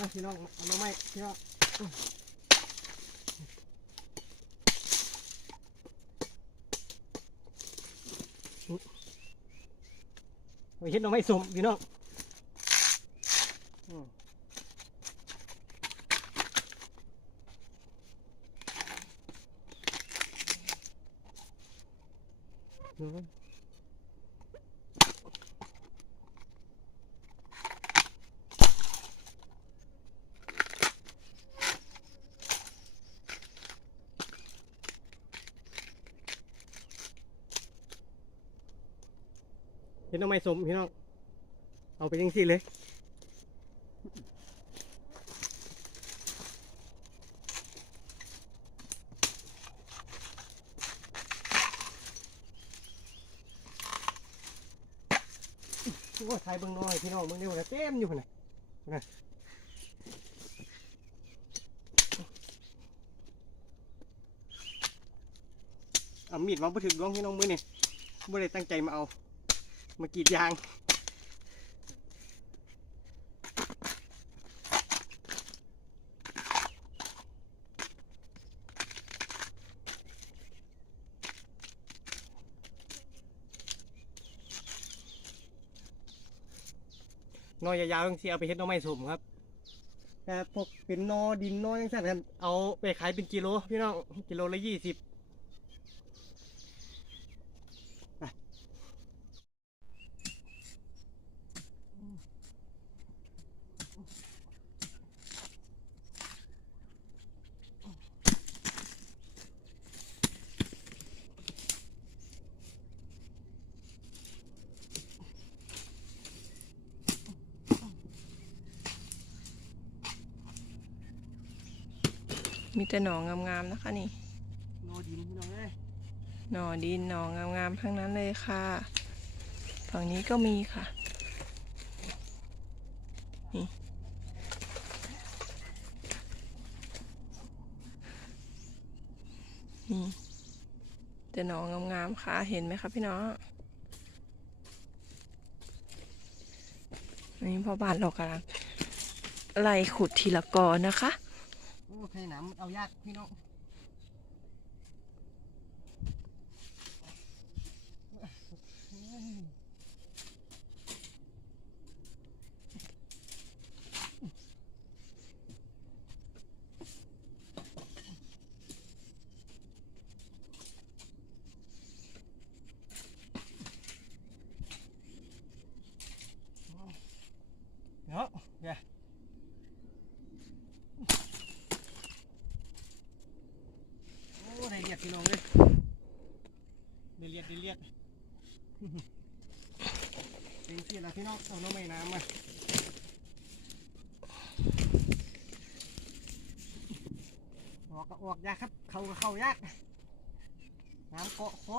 นะพี่น้องเอามาไหมพี่น้องไปเห็ดหน่อไม้สมพี่น้องอืม เห็นเอาไม้สมพี่น้อง เอาไปยังสิเลย โอ้ยถ่ายเบิ่งหน้อยพี่น้องเบิ่งเร็วนะเต็มอยู่พุ่นน่ะนะเอามีดมาบ่ถึงดวงพี่น้องมือนี่บ่ได้ตั้งใจมาเอา มากรีดยาง นอยยาวๆจังสิเอาไปเฮ็ดหน่อไม้สมครับแต่พวกเป็นนอดินนอจังซั่นกันเอาไปขายเป็นกิโลพี่น้องกิโลละยี่สิบ มีแต่หนองงามๆนะคะนี่นอดินพี่น้องเอ้ยหน่อดินหนองงามๆทั้งนั้นเลยค่ะ ฝั่งนี้ก็มีค่ะ นี่ นี่แต่หนองงามๆค่ะ เห็นไหมคะพี่น้องนนี้พ่อบ้านเรากำลังไล่ขุดทีละกอนะคะ ใครหนามมันเอายากพี่น้องเนาะเดี๋ยว โอ้ได้เลียดพี่น้องเลยได้เลียดได้เลียด เป็นสิละพี่น้องเอาน้องไม่น้ำมาออกก็ออกยากครับ เข้าก็เข้ายากน้ำเกาะคอ